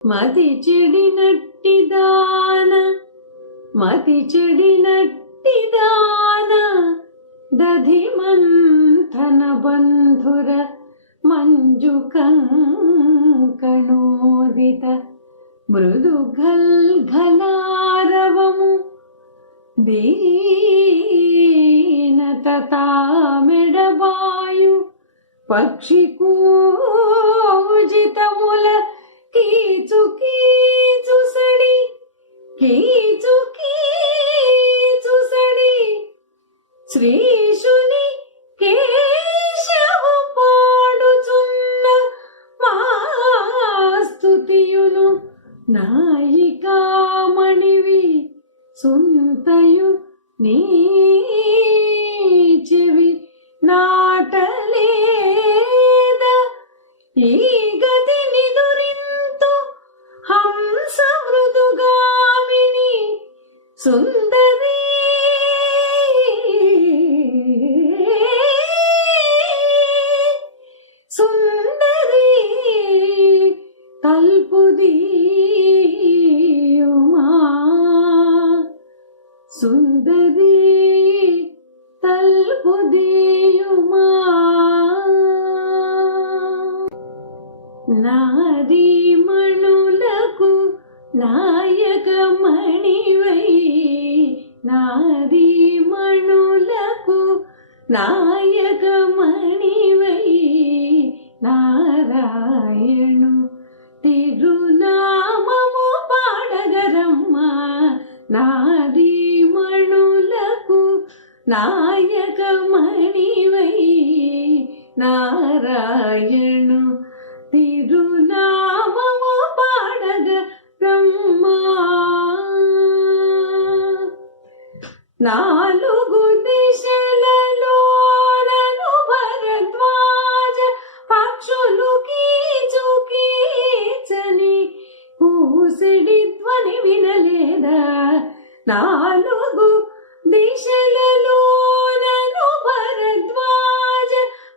మతి చెడినట్టిదాన మతి చెడినట్టిదాన దధి మంథన బంధుర మంజు కంకణోదిత. మృదు ఘల్ఘలారవము దీనత తామెడబాయు పక్షి కూజితముల కీచు కీచు సడి కీచు కీచు సడి శ్రీశుని కేశవు పాడుచున్న మాస్తుతియును నాయికామణివి సుంతయు నీ చెవి నాటలేద ఈ గతి సుందరి సుందరి నాయకమణివై నారాయణు తిరునామము పాడగరమ్మ నారీమణులకు నాయకమణివై నారాయణు తిరునామము పాడగ బ్రహ్మా. నాలుగు నాలుగు దిశలలో భరద్వాజ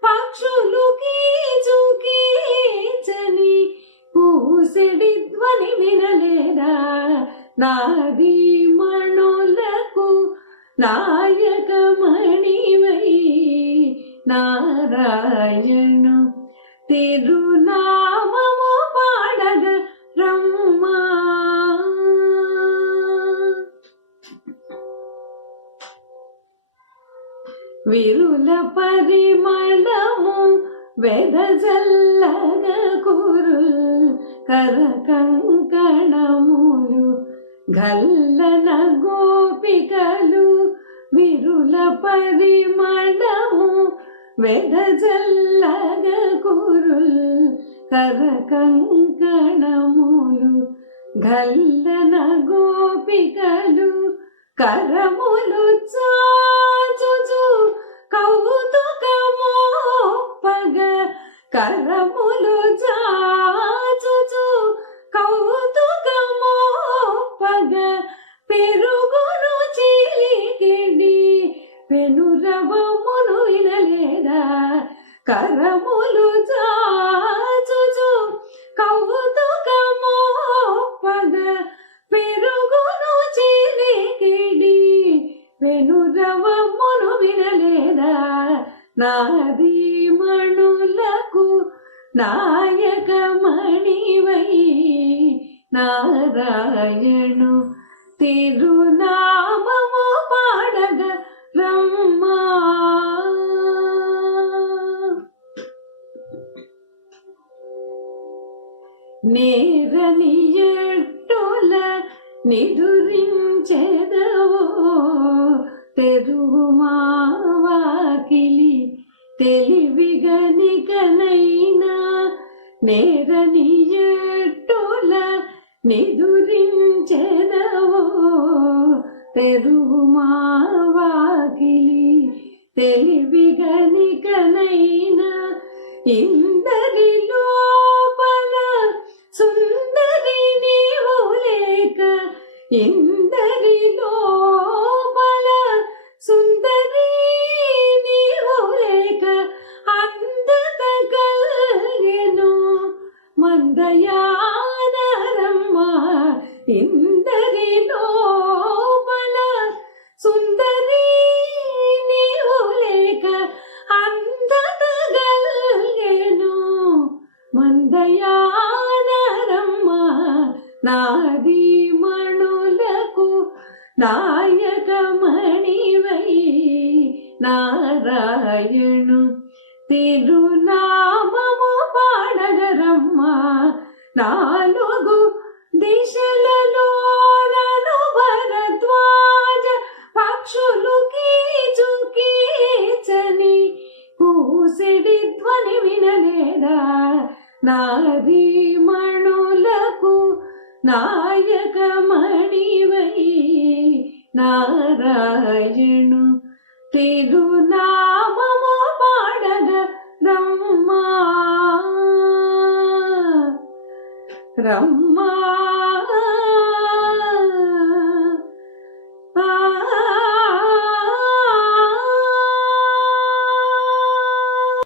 పక్షులు కీచుకీచని కీచని ధ్వని వినలేదా? నాది మణులకు నాయకమణివై నారాయణు తిరునా విరుల పరిమళము వెదజల్లగ కురుల్ కర కంకణములు గల్లన గోపికలు విరుల పరిమళము వెదజల్లగ కురుల్ కర కంకణములు గల్లన గోపికలు కరములు చాచుచు కౌతుకమోపగ కరములు చాచుచు కౌతుకమోపగ పెరుగును చిలికిడి పెనురవమును వినలేదా కరములు చా వెనురవమును వినలేదా? నాది మణులకు నాయకమణివై. నారాయణు తిరునామము పాడగ రమ్మా. నేరని నిదురించెదవో. తెరువు మావాకిలి తెలివిగనికనైనా నేరని ఎట్టుల నిదురించెదవో తెరువు మావాకిలి తెలివిగనికనైనా ఇందరి లోపల సుందరి నీవు లేక ఇందరి లోపల సుందరి నీవు లేక అందగల్గెను మందయానరమ్మ నాది మణులకు నాయకమణివై నారాయణు తిరునామము పాడగరమ్మ నాలుగు దిశలలో నను భరద్వాజ పక్షులు కీచు కీచని కూసిడి ధ్వని వినలేదా? నారీ మణులకు నాయకమణివై నారాయణు రమ్మా రమ్మా